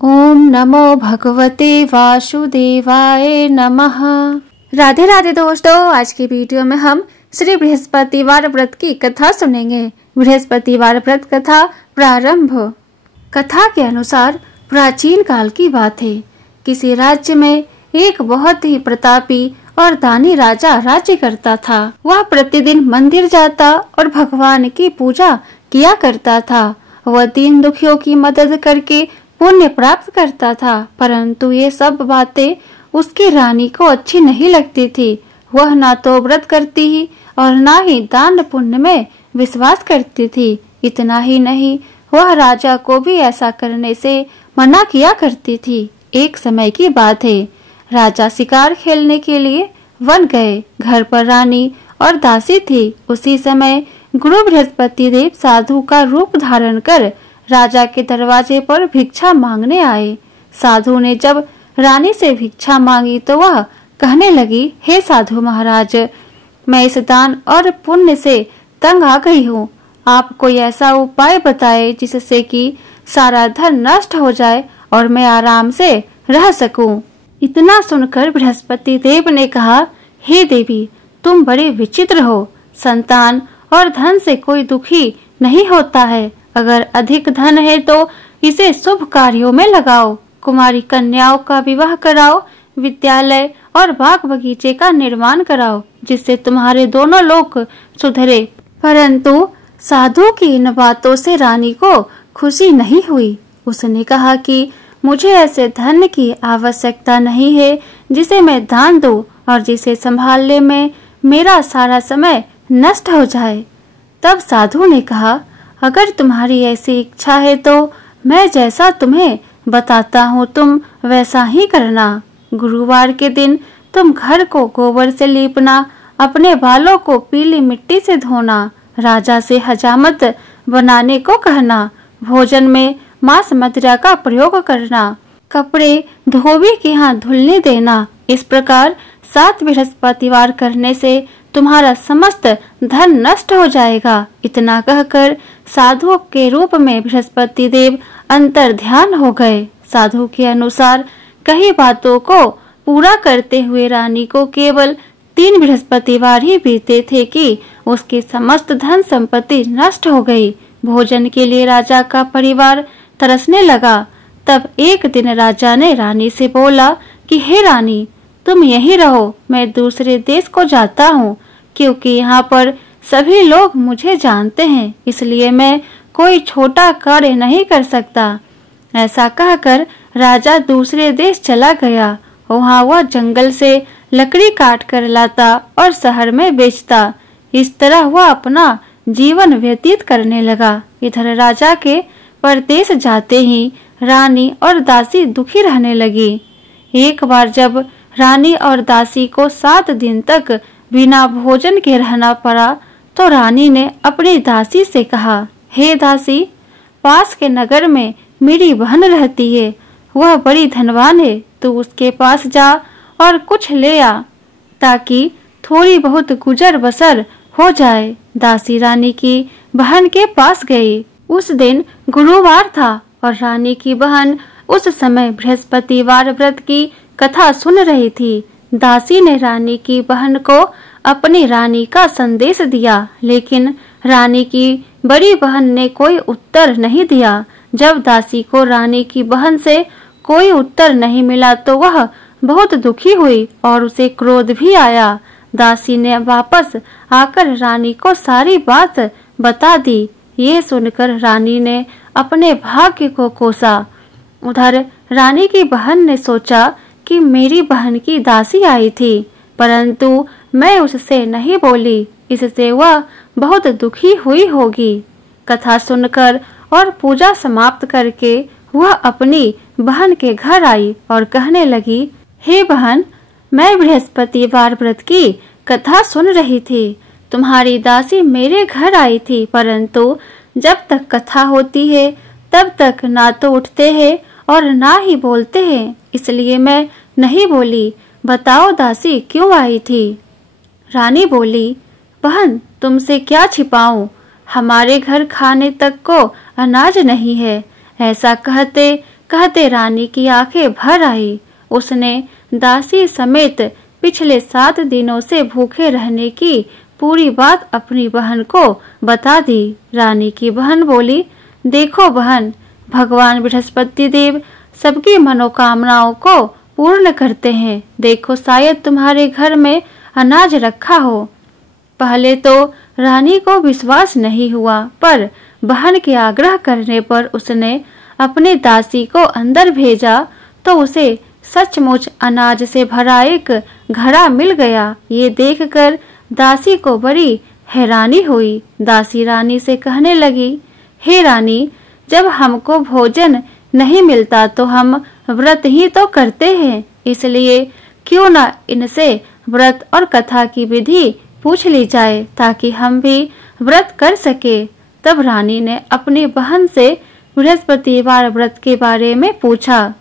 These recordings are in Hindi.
ओम नमो भगवते वासुदेवाय नमः। राधे राधे दोस्तों, आज की वीडियो में हम श्री बृहस्पतिवार व्रत की कथा सुनेंगे। बृहस्पतिवार व्रत कथा प्रारंभ। कथा के अनुसार प्राचीन काल की बात है। किसी राज्य में एक बहुत ही प्रतापी और दानी राजा राज्य करता था। वह प्रतिदिन मंदिर जाता और भगवान की पूजा किया करता था। वह दीन दुखियों की मदद करके पुण्य प्राप्त करता था, परंतु ये सब बातें उसकी रानी को अच्छी नहीं लगती थी। वह ना तो व्रत करती ही और ना ही दान पुण्य में विश्वास करती थी। इतना ही नहीं, वह राजा को भी ऐसा करने से मना किया करती थी। एक समय की बात है, राजा शिकार खेलने के लिए वन गए। घर पर रानी और दासी थी। उसी समय गुरु बृहस्पति देव साधु का रूप धारण कर राजा के दरवाजे पर भिक्षा मांगने आए। साधु ने जब रानी से भिक्षा मांगी तो वह कहने लगी, हे साधु महाराज, मैं इस दान और पुण्य से तंग आ गई हूँ। आप कोई ऐसा उपाय बताए जिससे कि सारा धन नष्ट हो जाए और मैं आराम से रह सकूं। इतना सुनकर बृहस्पति देव ने कहा, हे देवी, तुम बड़े विचित्र हो। संतान और धन से कोई दुखी नहीं होता है। अगर अधिक धन है तो इसे शुभ कार्यों में लगाओ। कुमारी कन्याओं का विवाह कराओ, विद्यालय और बाग बगीचे का निर्माण कराओ, जिससे तुम्हारे दोनों लोग सुधरे। परंतु साधु की इन बातों से रानी को खुशी नहीं हुई। उसने कहा कि मुझे ऐसे धन की आवश्यकता नहीं है जिसे मैं दान दूं और जिसे संभालने में मेरा सारा समय नष्ट हो जाए। तब साधु ने कहा, अगर तुम्हारी ऐसी इच्छा है तो मैं जैसा तुम्हें बताता हूँ तुम वैसा ही करना। गुरुवार के दिन तुम घर को गोबर से लीपना, अपने बालों को पीली मिट्टी से धोना, राजा से हजामत बनाने को कहना, भोजन में मांस मदिरा का प्रयोग करना, कपड़े धोबी के यहाँ धुलने देना। इस प्रकार 7 बृहस्पतिवार करने से तुम्हारा समस्त धन नष्ट हो जाएगा। इतना कहकर साधु के रूप में बृहस्पति देव अंतर ध्यान हो गए। साधु के अनुसार कई बातों को पूरा करते हुए रानी को केवल 3 बृहस्पतिवार ही बीते थे कि उसकी समस्त धन संपत्ति नष्ट हो गई। भोजन के लिए राजा का परिवार तरसने लगा। तब एक दिन राजा ने रानी से बोला कि हे रानी, तुम यहीं रहो, मैं दूसरे देश को जाता हूँ, क्योंकि यहाँ पर सभी लोग मुझे जानते हैं, इसलिए मैं कोई छोटा कार्य नहीं कर सकता। ऐसा कहकर राजा दूसरे देश चला गया। वहाँ वह जंगल से लकड़ी काट कर लाता और शहर में बेचता। इस तरह वह अपना जीवन व्यतीत करने लगा। इधर राजा के परदेश जाते ही रानी और दासी दुखी रहने लगी। एक बार जब रानी और दासी को 7 दिन तक बिना भोजन के रहना पड़ा तो रानी ने अपनी दासी से कहा, हे दासी, पास के नगर में मेरी बहन रहती है, वह बड़ी धनवान है, तू उसके पास जा और कुछ ले आ ताकि थोड़ी बहुत गुजर बसर हो जाए। दासी रानी की बहन के पास गई। उस दिन गुरुवार था और रानी की बहन उस समय बृहस्पतिवार व्रत की कथा सुन रही थी। दासी ने रानी की बहन को अपनी रानी का संदेश दिया, लेकिन रानी की बड़ी बहन ने कोई उत्तर नहीं दिया। जब दासी को रानी की बहन से कोई उत्तर नहीं मिला तो वह बहुत दुखी हुई और उसे क्रोध भी आया। दासी ने वापस आकर रानी को सारी बात बता दी। ये सुनकर रानी ने अपने भाग्य को कोसा। उधर रानी की बहन ने सोचा कि मेरी बहन की दासी आई थी, परंतु मैं उससे नहीं बोली, इससे वह बहुत दुखी हुई होगी। कथा सुनकर और पूजा समाप्त करके वह अपनी बहन के घर आई और कहने लगी, हे बहन, मैं बृहस्पतिवार व्रत की कथा सुन रही थी। तुम्हारी दासी मेरे घर आई थी, परंतु जब तक कथा होती है तब तक ना तो उठते हैं और ना ही बोलते हैं, इसलिए मैं नहीं बोली। बताओ दासी क्यों आई थी? रानी बोली, बहन, तुमसे क्या छिपाऊं, हमारे घर खाने तक को अनाज नहीं है। ऐसा कहते कहते रानी की आंखें भर आई। उसने दासी समेत पिछले 7 दिनों से भूखे रहने की पूरी बात अपनी बहन को बता दी। रानी की बहन बोली, देखो बहन, भगवान बृहस्पति देव सबकी मनोकामनाओं को पूर्ण करते हैं। देखो शायद तुम्हारे घर में अनाज रखा हो। पहले तो रानी को विश्वास नहीं हुआ, पर बहन के आग्रह करने पर उसने अपने दासी को अंदर भेजा तो उसे सचमुच अनाज से भरा एक घड़ा मिल गया। ये देखकर दासी को बड़ी हैरानी हुई। दासी रानी से कहने लगी, हे रानी, जब हमको भोजन नहीं मिलता तो हम व्रत ही तो करते हैं, इसलिए क्यों न इनसे व्रत और कथा की विधि पूछ ली जाए ताकि हम भी व्रत कर सके। तब रानी ने अपनी बहन से बृहस्पतिवार व्रत के बारे में पूछा।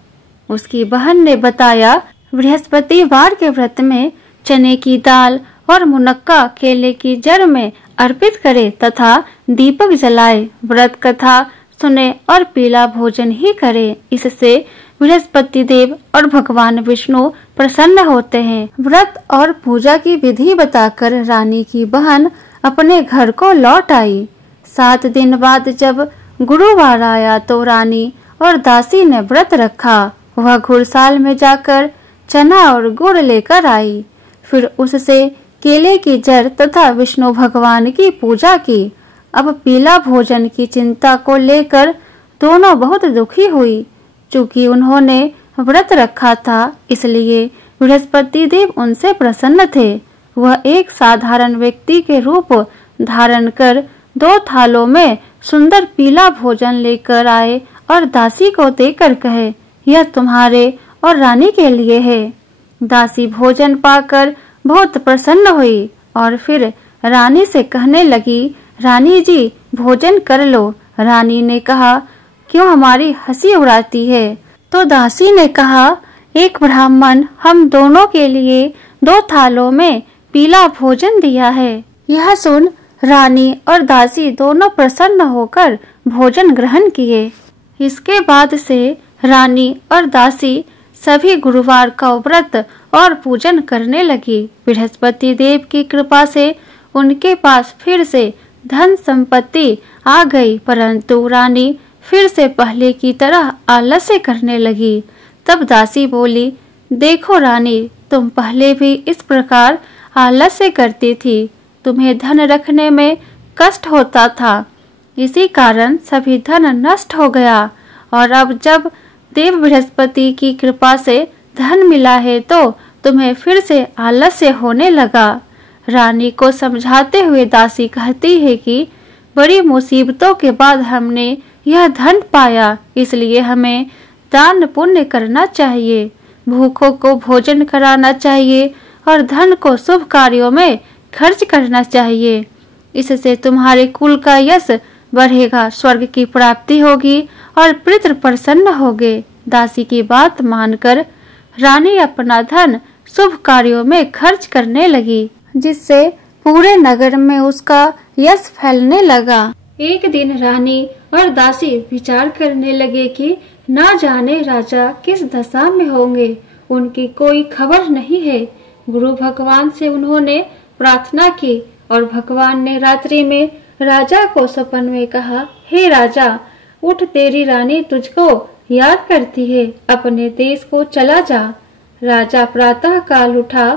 उसकी बहन ने बताया, बृहस्पतिवार के व्रत में चने की दाल और मुनक्का केले की जड़ में अर्पित करे तथा दीपक जलाए, व्रत कथा सुने और पीला भोजन ही करे। इससे बृहस्पति देव और भगवान विष्णु प्रसन्न होते हैं। व्रत और पूजा की विधि बताकर रानी की बहन अपने घर को लौट आई। 7 दिन बाद जब गुरुवार आया तो रानी और दासी ने व्रत रखा। वह घुड़साल में जाकर चना और गुड़ लेकर आई। फिर उससे केले की जड़ तथा विष्णु भगवान की पूजा की। अब पीला भोजन की चिंता को लेकर दोनों बहुत दुखी हुई। चूंकि उन्होंने व्रत रखा था, इसलिए बृहस्पति देव उनसे प्रसन्न थे। वह एक साधारण व्यक्ति के रूप धारण कर 2 थालों में सुंदर पीला भोजन लेकर आए और दासी को देकर कहे, यह तुम्हारे और रानी के लिए है। दासी भोजन पाकर बहुत प्रसन्न हुई और फिर रानी से कहने लगी, रानी जी, भोजन कर लो। रानी ने कहा, क्यों हमारी हंसी उड़ाती है? तो दासी ने कहा, एक ब्राह्मण हम दोनों के लिए 2 थालों में पीला भोजन दिया है। यह सुन रानी और दासी दोनों प्रसन्न होकर भोजन ग्रहण किए। इसके बाद से रानी और दासी सभी गुरुवार का व्रत और पूजन करने लगी। बृहस्पति देव की कृपा से उनके पास फिर से धन संपत्ति आ गई, परंतु रानी फिर से पहले की तरह आलस्य करने लगी। तब दासी बोली, देखो रानी, तुम पहले भी इस प्रकार आलस्य करती थी। तुम्हें धन रखने में कष्ट होता था, इसी कारण सभी धन नष्ट हो गया, और अब जब देव बृहस्पति की कृपा से धन मिला है तो तुम्हें फिर से आलस्य होने लगा। रानी को समझाते हुए दासी कहती है कि बड़ी मुसीबतों के बाद हमने यह धन पाया, इसलिए हमें दान पुण्य करना चाहिए, भूखों को भोजन कराना चाहिए और धन को शुभ कार्यों में खर्च करना चाहिए। इससे तुम्हारे कुल का यश बढ़ेगा, स्वर्ग की प्राप्ति होगी और पितृ प्रसन्न होंगे। दासी की बात मानकर रानी अपना धन शुभ कार्यों में खर्च करने लगी, जिससे पूरे नगर में उसका यश फैलने लगा। एक दिन रानी और दासी विचार करने लगे कि ना जाने राजा किस दशा में होंगे, उनकी कोई खबर नहीं है। गुरु भगवान से उन्होंने प्रार्थना की और भगवान ने रात्रि में राजा को सपन में कहा, हे राजा, उठ, तेरी रानी तुझको याद करती है, अपने देश को चला जा। राजा प्रातः काल उठा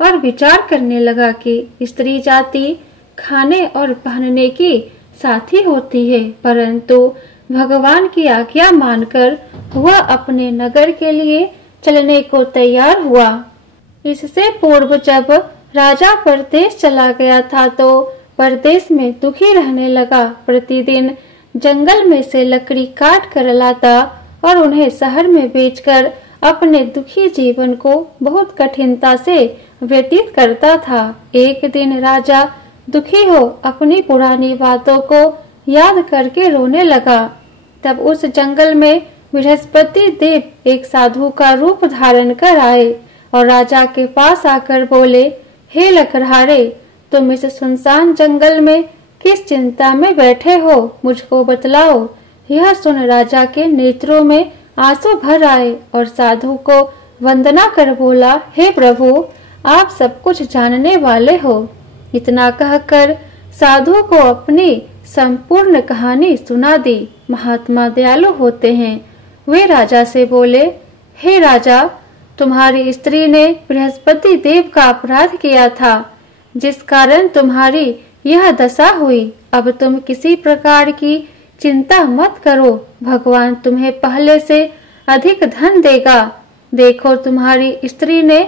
और विचार करने लगा कि स्त्री जाति खाने और पहनने की साथी होती है, परंतु भगवान की आज्ञा मानकर वह अपने नगर के लिए चलने को तैयार हुआ। इससे पूर्व जब राजा परदेश चला गया था तो परदेश में दुखी रहने लगा। प्रतिदिन जंगल में से लकड़ी काट कर लाता और उन्हें शहर में बेचकर अपने दुखी जीवन को बहुत कठिनता से व्यतीत करता था। एक दिन राजा दुखी हो अपनी पुरानी बातों को याद करके रोने लगा। तब उस जंगल में बृहस्पति देव एक साधु का रूप धारण कर आए और राजा के पास आकर बोले, हे लकड़हारे, तुम इस सुनसान जंगल में किस चिंता में बैठे हो, मुझको बतलाओ। यह सुन राजा के नेत्रों में आंसू भर आए और साधु को वंदना कर बोला, हे प्रभु, आप सब कुछ जानने वाले हो। इतना कहकर साधु को अपनी संपूर्ण कहानी सुना दी। महात्मा दयालु होते हैं। वे राजा से बोले, हे राजा, तुम्हारी स्त्री ने बृहस्पति देव का अपराध किया था, जिस कारण तुम्हारी यह दशा हुई। अब तुम किसी प्रकार की चिंता मत करो, भगवान तुम्हें पहले से अधिक धन देगा। देखो, तुम्हारी स्त्री ने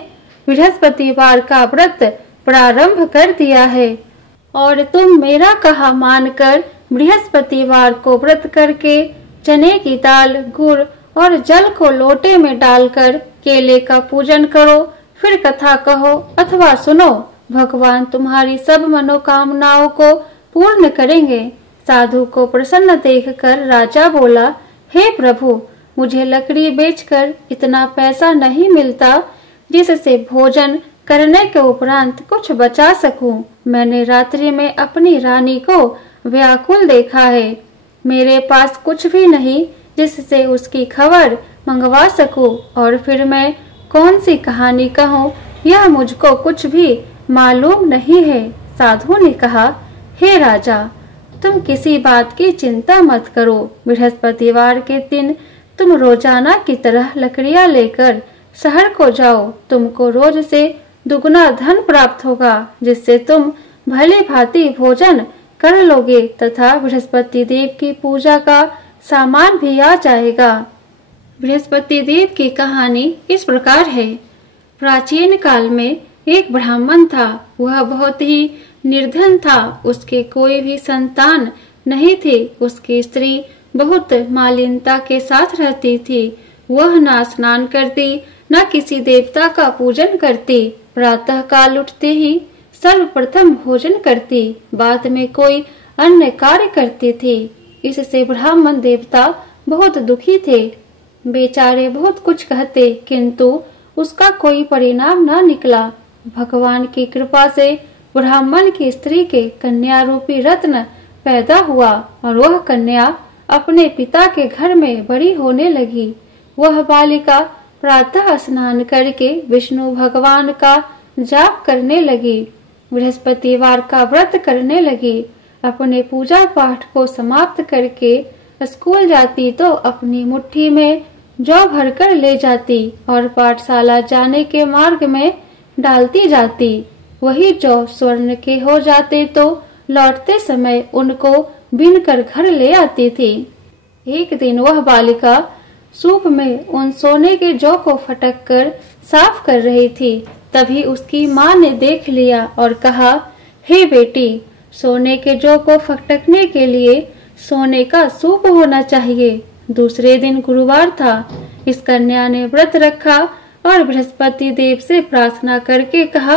बृहस्पतिवार का व्रत प्रारंभ कर दिया है और तुम मेरा कहा मानकर बृहस्पतिवार को व्रत करके चने की दाल, गुड़ और जल को लोटे में डालकर केले का पूजन करो, फिर कथा कहो अथवा सुनो। भगवान तुम्हारी सब मनोकामनाओं को पूर्ण करेंगे। साधु को प्रसन्न देखकर राजा बोला, हे प्रभु, मुझे लकड़ी बेचकर इतना पैसा नहीं मिलता जिससे भोजन करने के उपरांत कुछ बचा सकूं। मैंने रात्रि में अपनी रानी को व्याकुल देखा है। मेरे पास कुछ भी नहीं जिससे उसकी खबर मंगवा सकूं, और फिर मैं कौन सी कहानी कहूं, यह मुझको कुछ भी मालूम नहीं है। साधु ने कहा, हे राजा, तुम किसी बात की चिंता मत करो। बृहस्पतिवार के दिन तुम रोजाना की तरह लकड़ियां लेकर शहर को जाओ। तुमको रोज से दुगना धन प्राप्त होगा, जिससे तुम भली भांति भोजन कर लोगे तथा बृहस्पति देव की पूजा का सामान भी आ जाएगा। बृहस्पति देव की कहानी इस प्रकार है। प्राचीन काल में एक ब्राह्मण था। वह बहुत ही निर्धन था। उसके कोई भी संतान नहीं थे। उसकी स्त्री बहुत मालिनता के साथ रहती थी। वह न स्नान करती, न किसी देवता का पूजन करती। प्रातः काल उठते ही सर्वप्रथम भोजन करती, बाद में कोई अन्य कार्य करती थी। इससे ब्राह्मण देवता बहुत दुखी थे। बेचारे बहुत कुछ कहते, किंतु उसका कोई परिणाम न निकला। भगवान की कृपा से ब्राह्मण की स्त्री के कन्या रूपी रत्न पैदा हुआ और वह कन्या अपने पिता के घर में बड़ी होने लगी। वह बालिका प्रातः स्नान करके विष्णु भगवान का जाप करने लगी, बृहस्पतिवार का व्रत करने लगी। अपने पूजा पाठ को समाप्त करके स्कूल जाती तो अपनी मुट्ठी में जौ भरकर ले जाती और पाठशाला जाने के मार्ग में डालती जाती। वही जौ स्वर्ण के हो जाते तो लौटते समय उनको बीनकर घर ले आती थी। एक दिन वह बालिका सूप में उन सोने के जौ को फटक कर साफ कर रही थी। तभी उसकी माँ ने देख लिया और कहा, हे बेटी, सोने के जौ को फटकने के लिए सोने का सूप होना चाहिए। दूसरे दिन गुरुवार था। इस कन्या ने व्रत रखा और बृहस्पति देव से प्रार्थना करके कहा,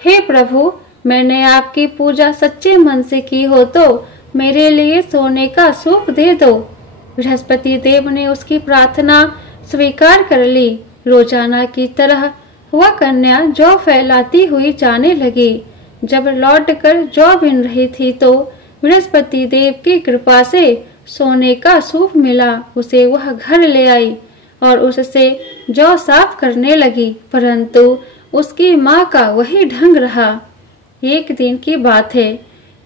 हे प्रभु, मैंने आपकी पूजा सच्चे मन से की हो तो मेरे लिए सोने का सूप दे दो। बृहस्पति देव ने उसकी प्रार्थना स्वीकार कर ली। रोजाना की तरह वह कन्या जौ फैलाती हुई जाने लगी। जब लौटकर जौ बिन रही थी तो बृहस्पति देव की कृपा से सोने का सूप मिला। उसे वह घर ले आई और उससे जौ साफ करने लगी, परंतु उसकी माँ का वही ढंग रहा। एक दिन की बात है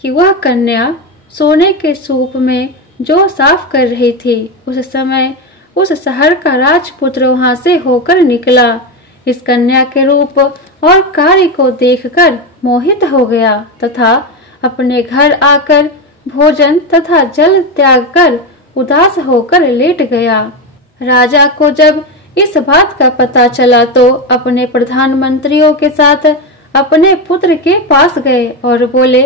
कि वह कन्या सोने के सूप में जौ साफ कर रही थी। उस समय उस शहर का राजपुत्र वहां से होकर निकला। इस कन्या के रूप और कार्य को देखकर मोहित हो गया तथा अपने घर आकर भोजन तथा जल त्याग कर उदास होकर लेट गया। राजा को जब इस बात का पता चला तो अपने प्रधानमंत्रियों के साथ अपने पुत्र के पास गए और बोले,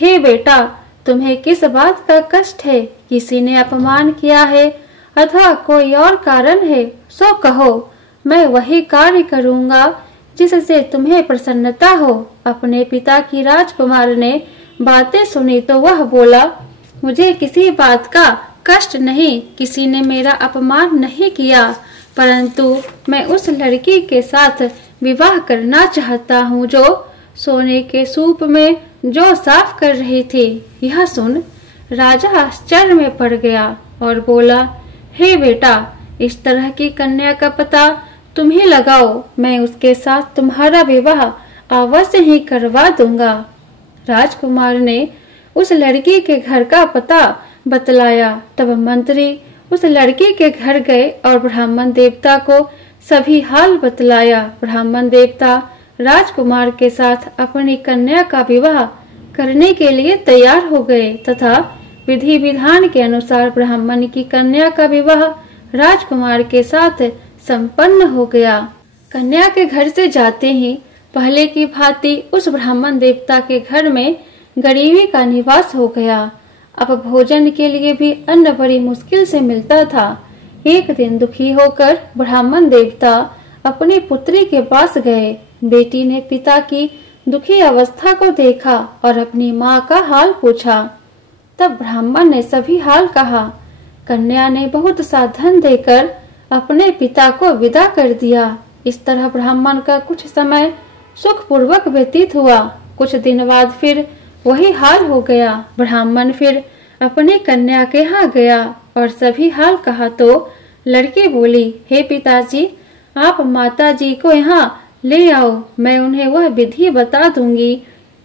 हे बेटा, तुम्हें किस बात का कष्ट है? किसी ने अपमान किया है अथवा कोई और कारण है? सो कहो, मैं वही कार्य करूँगा जिससे तुम्हें प्रसन्नता हो। अपने पिता की राजकुमार ने बातें सुनी तो वह बोला, मुझे किसी बात का कष्ट नहीं, किसी ने मेरा अपमान नहीं किया, परंतु मैं उस लड़की के साथ विवाह करना चाहता हूँ जो सोने के सूप में जौ साफ कर रही थी। यह सुन राजा आश्चर्य में पड़ गया और बोला, हे बेटा, इस तरह की कन्या का पता तुम ही लगाओ, मैं उसके साथ तुम्हारा विवाह अवश्य ही करवा दूंगा। राजकुमार ने उस लड़की के घर का पता बतलाया। तब मंत्री उस लड़की के घर गए और ब्राह्मण देवता को सभी हाल बतलाया। ब्राह्मण देवता राजकुमार के साथ अपनी कन्या का विवाह करने के लिए तैयार हो गए तथा विधि विधान के अनुसार ब्राह्मण की कन्या का विवाह राजकुमार के साथ संपन्न हो गया। कन्या के घर से जाते ही पहले की भांति उस ब्राह्मण देवता के घर में गरीबी का निवास हो गया। अब भोजन के लिए भी अन्न बड़ी मुश्किल से मिलता था। एक दिन दुखी होकर ब्राह्मण देवता अपनी पुत्री के पास गए। बेटी ने पिता की दुखी अवस्था को देखा और अपनी माँ का हाल पूछा। तब ब्राह्मण ने सभी हाल कहा। कन्या ने बहुत सा धन देकर अपने पिता को विदा कर दिया। इस तरह ब्राह्मण का कुछ समय सुखपूर्वक व्यतीत हुआ। कुछ दिन बाद फिर वही हाल हो गया। ब्राह्मण फिर अपनी कन्या के यहाँ गया और सभी हाल कहा तो लड़की बोली, हे पिताजी, आप माताजी को यहाँ ले आओ, मैं उन्हें वह विधि बता दूंगी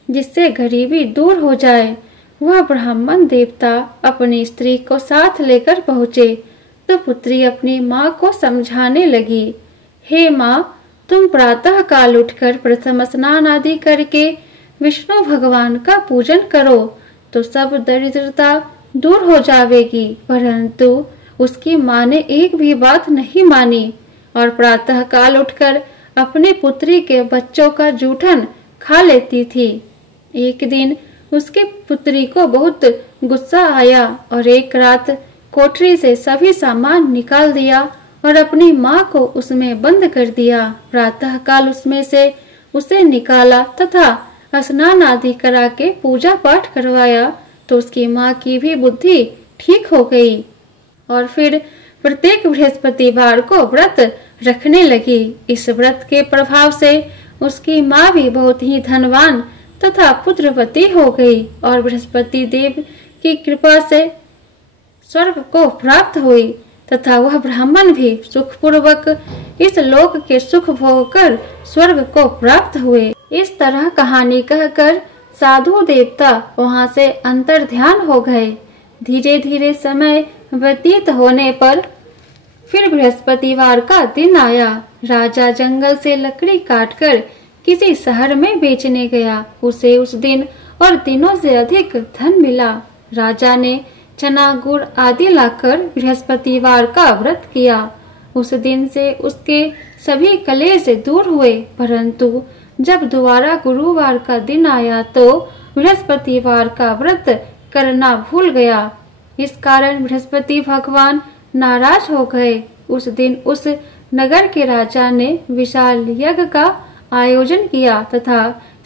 जिससे गरीबी दूर हो जाए। वह ब्राह्मण देवता अपनी स्त्री को साथ लेकर पहुँचे तो पुत्री अपनी माँ को समझाने लगी, हे माँ, तुम प्रातः काल उठकर प्रथम स्नान आदि करके विष्णु भगवान का पूजन करो तो सब दरिद्रता दूर हो जाएगी। परंतु उसकी माँ ने एक भी बात नहीं मानी और प्रातः काल उठकर अपनी पुत्री के बच्चों का जूठन खा लेती थी। एक दिन उसकी पुत्री को बहुत गुस्सा आया और एक रात कोठरी से सभी सामान निकाल दिया और अपनी माँ को उसमें बंद कर दिया। प्रातः काल उसमें से उसे निकाला तथा स्नान आदि करा के पूजा पाठ करवाया तो उसकी माँ की भी बुद्धि ठीक हो गई और फिर प्रत्येक बृहस्पतिवार को व्रत रखने लगी। इस व्रत के प्रभाव से उसकी माँ भी बहुत ही धनवान तथा पुत्रवती हो गई और बृहस्पति देव की कृपा से स्वर्ग को प्राप्त हुई तथा वह ब्राह्मण भी सुखपूर्वक इस लोक के सुख भोग कर स्वर्ग को प्राप्त हुए। इस तरह कहानी कहकर साधु देवता वहां से अंतर ध्यान हो गए। धीरे धीरे समय व्यतीत होने पर फिर बृहस्पतिवार का दिन आया। राजा जंगल से लकड़ी काटकर किसी शहर में बेचने गया। उसे उस दिन और दिनों से अधिक धन मिला। राजा ने चना गुड़ आदि लाकर बृहस्पतिवार का व्रत किया। उस दिन से उसके सभी कलेश दूर हुए। परंतु जब दोबारा गुरुवार का दिन आया तो बृहस्पतिवार का व्रत करना भूल गया। इस कारण बृहस्पति भगवान नाराज हो गए। उस दिन उस नगर के राजा ने विशाल यज्ञ का आयोजन किया तथा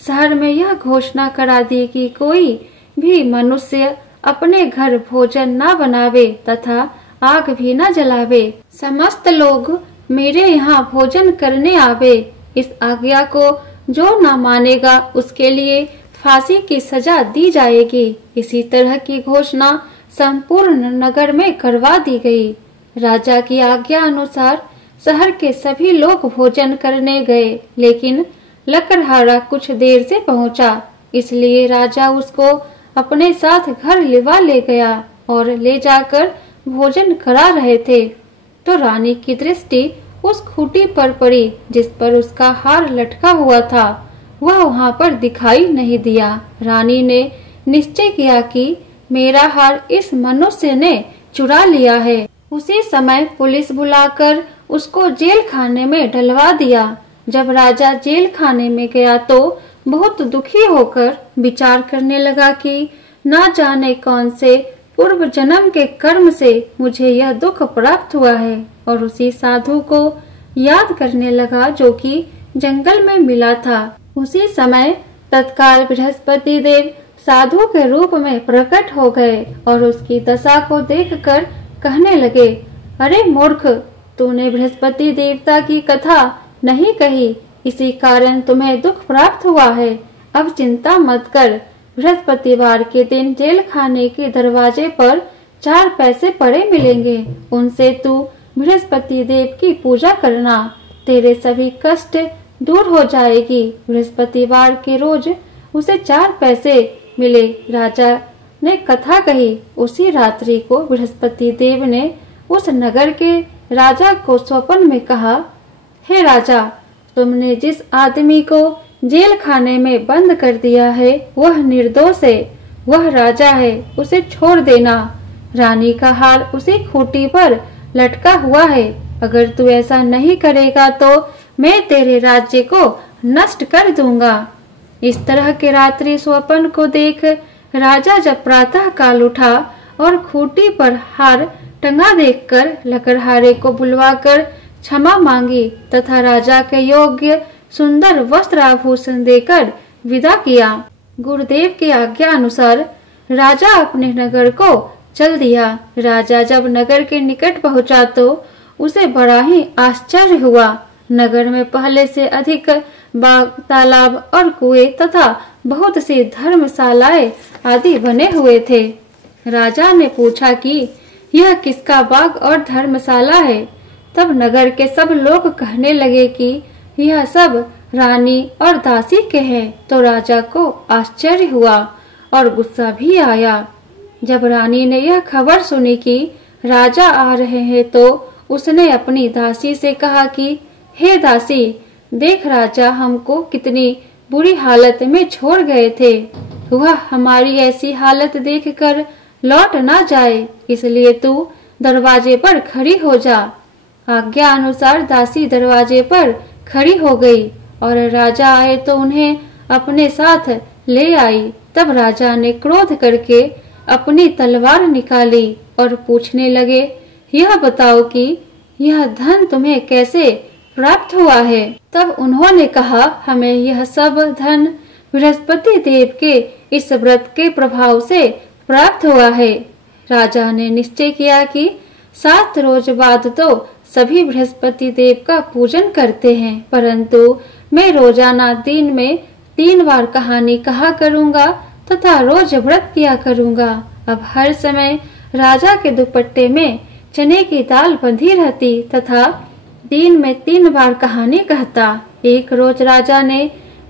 शहर में यह घोषणा करा दी कि कोई भी मनुष्य अपने घर भोजन न बनावे तथा आग भी न जलावे। समस्त लोग मेरे यहाँ भोजन करने आवे। इस आज्ञा को जो न मानेगा उसके लिए फांसी की सजा दी जाएगी। इसी तरह की घोषणा संपूर्ण नगर में करवा दी गई। राजा की आज्ञा अनुसार शहर के सभी लोग भोजन करने गए, लेकिन लकड़हारा कुछ देर से पहुंचा, इसलिए राजा उसको अपने साथ घर लिवा ले गया और ले जाकर भोजन करा रहे थे तो रानी की दृष्टि उस खूंटी पर पड़ी जिस पर उसका हार लटका हुआ था। वह वहां पर दिखाई नहीं दिया। रानी ने निश्चय किया कि मेरा हार इस मनुष्य ने चुरा लिया है। उसी समय पुलिस बुलाकर उसको जेल खाने में डलवा दिया। जब राजा जेल खाने में गया तो बहुत दुखी होकर विचार करने लगा कि ना जाने कौन से पूर्व जन्म के कर्म से मुझे यह दुख प्राप्त हुआ है और उसी साधु को याद करने लगा जो कि जंगल में मिला था। उसी समय तत्काल बृहस्पति देव साधु के रूप में प्रकट हो गए और उसकी दशा को देखकर कहने लगे, अरे मूर्ख, तूने बृहस्पति देवता की कथा नहीं कही, इसी कारण तुम्हें दुख प्राप्त हुआ है। अब चिंता मत कर। बृहस्पतिवार के दिन जेल खाने के दरवाजे पर 4 पैसे पड़े मिलेंगे, उनसे तू बृहस्पति देव की पूजा करना, तेरे सभी कष्ट दूर हो जाएगी। बृहस्पतिवार के रोज उसे 4 पैसे मिले। राजा ने कथा कही। उसी रात्रि को बृहस्पति देव ने उस नगर के राजा को स्वप्न में कहा, हे राजा, तुमने जिस आदमी को जेल खाने में बंद कर दिया है वह निर्दोष है, वह राजा है, उसे छोड़ देना। रानी का हाल उसी खूंटी पर लटका हुआ है। अगर तू ऐसा नहीं करेगा तो मैं तेरे राज्य को नष्ट कर दूंगा। इस तरह के रात्रि स्वप्न को देख राजा जब प्रातः काल उठा और खूंटी पर हार टंगा देखकर लकड़हारे को बुलवाकर क्षमा मांगी तथा राजा के योग्य सुंदर वस्त्र आभूषण देकर विदा किया। गुरुदेव की आज्ञा अनुसार राजा अपने नगर को चल दिया। राजा जब नगर के निकट पहुंचा तो उसे बड़ा ही आश्चर्य हुआ। नगर में पहले से अधिक बाग, तालाब और कुएं तथा बहुत सी धर्मशालाएं आदि बने हुए थे। राजा ने पूछा कि यह किसका बाग और धर्मशाला है। तब नगर के सब लोग कहने लगे कि यह सब रानी और दासी के हैं। तो राजा को आश्चर्य हुआ और गुस्सा भी आया। जब रानी ने यह खबर सुनी कि राजा आ रहे हैं तो उसने अपनी दासी से कहा कि हे दासी, देख राजा हमको कितनी बुरी हालत में छोड़ गए थे। वह हमारी ऐसी हालत देखकर लौट ना जाए, इसलिए तू दरवाजे पर खड़ी हो जा। आज्ञा अनुसार दासी दरवाजे पर खड़ी हो गई और राजा आए तो उन्हें अपने साथ ले आई। तब राजा ने क्रोध करके अपनी तलवार निकाली और पूछने लगे, यह बताओ कि यह धन तुम्हें कैसे प्राप्त हुआ है। तब उन्होंने कहा, हमें यह सब धन बृहस्पति देव के इस व्रत के प्रभाव से प्राप्त हुआ है। राजा ने निश्चय किया कि 7 रोज बाद तो सभी बृहस्पति देव का पूजन करते हैं, परंतु मैं रोजाना दिन में 3 बार कहानी कहा करूंगा तथा रोज व्रत किया करूंगा। अब हर समय राजा के दुपट्टे में चने की दाल बंधी रहती तथा दिन में 3 बार कहानी कहता। एक रोज राजा ने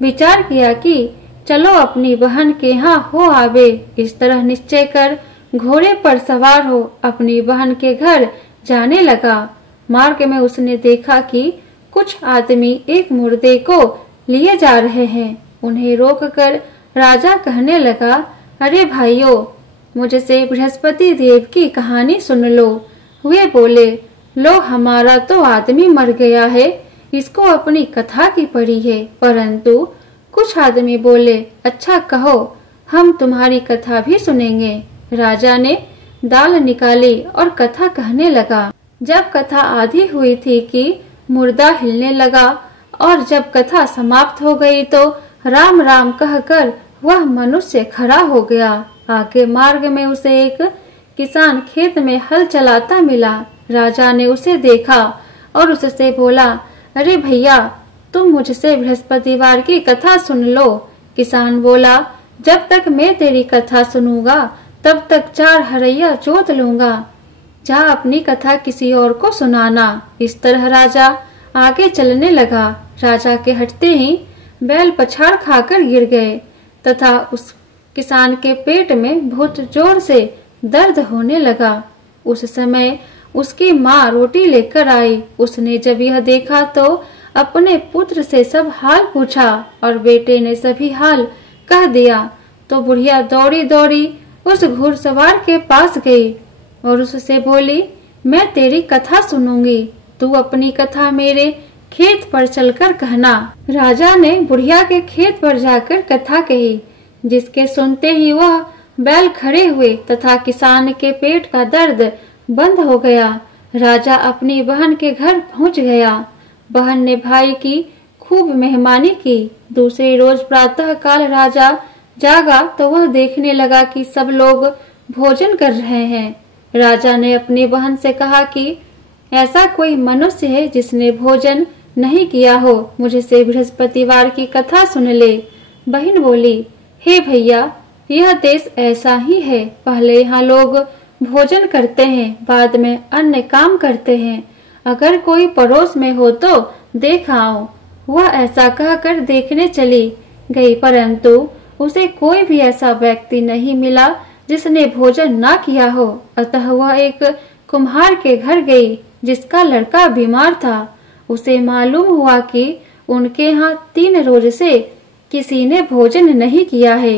विचार किया कि चलो अपनी बहन के यहाँ हो आवे। इस तरह निश्चय कर घोड़े पर सवार हो अपनी बहन के घर जाने लगा। मार्ग में उसने देखा कि कुछ आदमी एक मुर्दे को लिए जा रहे हैं। उन्हें रोककर राजा कहने लगा, अरे भाइयों, मुझसे बृहस्पति देव की कहानी सुन लो। वे बोले, लो हमारा तो आदमी मर गया है, इसको अपनी कथा की पड़ी है। परंतु कुछ आदमी बोले, अच्छा कहो, हम तुम्हारी कथा भी सुनेंगे। राजा ने दाल निकाली और कथा कहने लगा। जब कथा आधी हुई थी कि मुर्दा हिलने लगा और जब कथा समाप्त हो गई तो राम राम कहकर वह मनुष्य खड़ा हो गया। आगे मार्ग में उसे एक किसान खेत में हल चलाता मिला। राजा ने उसे देखा और उससे बोला, अरे भैया, तुम मुझसे बृहस्पतिवार की कथा सुन लो। किसान बोला, जब तक मैं तेरी कथा सुनूंगा तब तक 4 हरैया जोत लूंगा। जा अपनी कथा किसी और को सुनाना। इस तरह राजा आगे चलने लगा। राजा के हटते ही बैल पछाड़ खाकर गिर गए तथा उस किसान के पेट में बहुत जोर से दर्द होने लगा। उस समय उसकी माँ रोटी लेकर आई। उसने जब यह देखा तो अपने पुत्र से सब हाल पूछा और बेटे ने सभी हाल कह दिया। तो बुढ़िया दौड़ी दौड़ी उस घुड़सवार के पास गई और उससे बोली, मैं तेरी कथा सुनूंगी, तू अपनी कथा मेरे खेत पर चलकर कहना। राजा ने बुढ़िया के खेत पर जाकर कथा कही, जिसके सुनते ही वह बैल खड़े हुए तथा किसान के पेट का दर्द बंद हो गया। राजा अपनी बहन के घर पहुंच गया। बहन ने भाई की खूब मेहमानी की। दूसरे रोज प्रातः काल राजा जागा तो वह देखने लगा कि सब लोग भोजन कर रहे हैं। राजा ने अपनी बहन से कहा कि ऐसा कोई मनुष्य है जिसने भोजन नहीं किया हो, मुझसे बृहस्पतिवार की कथा सुन ले। बहन बोली, हे भैया, यह देश ऐसा ही है। पहले यहाँ लोग भोजन करते हैं, बाद में अन्य काम करते हैं। अगर कोई पड़ोस में हो तो देख आओ। वह ऐसा कहकर देखने चली गई, परंतु उसे कोई भी ऐसा व्यक्ति नहीं मिला जिसने भोजन ना किया हो। अतः वह एक कुम्हार के घर गई जिसका लड़का बीमार था। उसे मालूम हुआ कि उनके यहाँ 3 रोज से किसी ने भोजन नहीं किया है।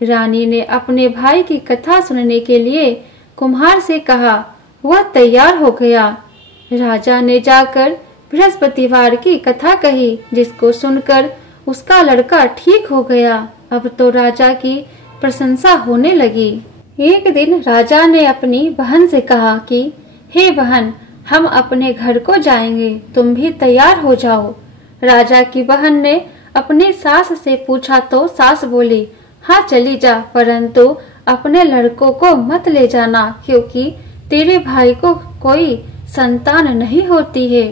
रानी ने अपने भाई की कथा सुनने के लिए कुम्हार से कहा। वह तैयार हो गया। राजा ने जाकर बृहस्पतिवार की कथा कही, जिसको सुनकर उसका लड़का ठीक हो गया। अब तो राजा की प्रशंसा होने लगी। एक दिन राजा ने अपनी बहन से कहा कि हे बहन, हम अपने घर को जाएंगे, तुम भी तैयार हो जाओ। राजा की बहन ने अपनी सास से पूछा तो सास बोली, हाँ चली जा, परंतु अपने लड़कों को मत ले जाना, क्योंकि तेरे भाई को कोई संतान नहीं होती है।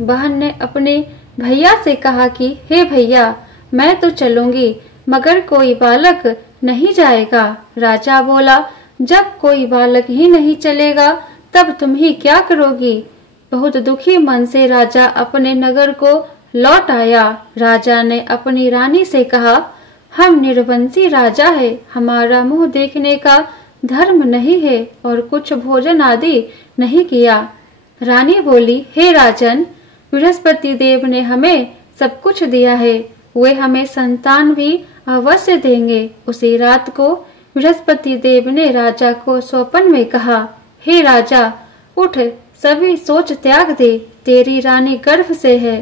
बहन ने अपने भैया से कहा कि हे भैया, मैं तो चलूंगी, मगर कोई बालक नहीं जाएगा। राजा बोला, जब कोई बालक ही नहीं चलेगा तब तुम ही क्या करोगी। बहुत दुखी मन से राजा अपने नगर को लौट आया। राजा ने अपनी रानी से कहा, हम निर्वंशी राजा है, हमारा मुंह देखने का धर्म नहीं है और कुछ भोजन आदि नहीं किया। रानी बोली, हे राजन, बृहस्पति देव ने हमें सब कुछ दिया है, वे हमें संतान भी अवश्य देंगे। उसी रात को बृहस्पति देव ने राजा को स्वप्न में कहा, हे राजा, उठ, सभी सोच त्याग दे, तेरी रानी गर्भ से है।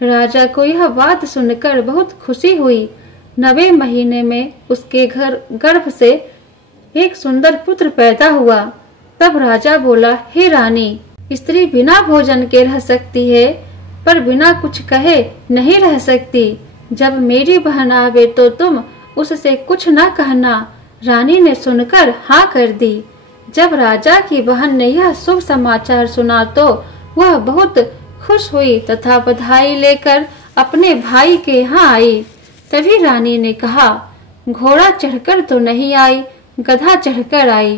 राजा को यह बात सुनकर बहुत खुशी हुई। 9वें महीने में उसके गर्भ से एक सुंदर पुत्र पैदा हुआ। तब राजा बोला, हे रानी, स्त्री बिना भोजन के रह सकती है, पर बिना कुछ कहे नहीं रह सकती। जब मेरी बहन आवे तो तुम उससे कुछ न कहना। रानी ने सुनकर हाँ कर दी। जब राजा की बहन ने यह शुभ समाचार सुना तो वह बहुत खुश हुई तथा बधाई लेकर अपने भाई के यहाँ आई। तभी रानी ने कहा, घोड़ा चढ़कर तो नहीं आई, गधा चढ़कर आई।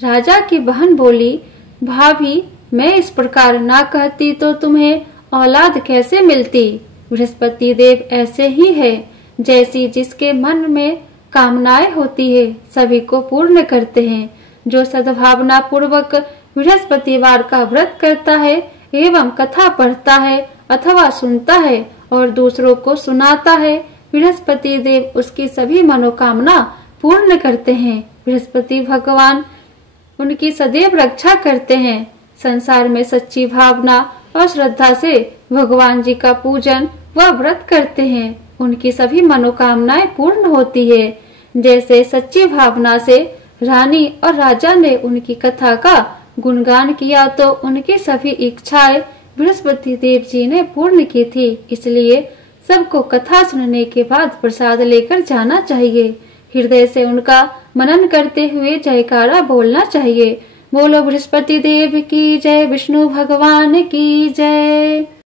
राजा की बहन बोली, भाभी, मैं इस प्रकार ना कहती तो तुम्हें औलाद कैसे मिलती। बृहस्पति देव ऐसे ही है, जैसी जिसके मन में कामनाएं होती है सभी को पूर्ण करते हैं। जो सद्भावना पूर्वक बृहस्पतिवार का व्रत करता है एवं कथा पढ़ता है अथवा सुनता है और दूसरों को सुनाता है, बृहस्पति देव उसकी सभी मनोकामना पूर्ण करते हैं। बृहस्पति भगवान उनकी सदैव रक्षा करते हैं। संसार में सच्ची भावना और श्रद्धा से भगवान जी का पूजन व व्रत करते हैं, उनकी सभी मनोकामनाएं पूर्ण होती है। जैसे सच्ची भावना से रानी और राजा ने उनकी कथा का गुणगान किया तो उनकी सभी इच्छाएं बृहस्पति देव जी ने पूर्ण की थी। इसलिए सबको कथा सुनने के बाद प्रसाद लेकर जाना चाहिए। हृदय से उनका मनन करते हुए जयकारा बोलना चाहिए। बोलो बृहस्पति देव की जय, विष्णु भगवान की जय।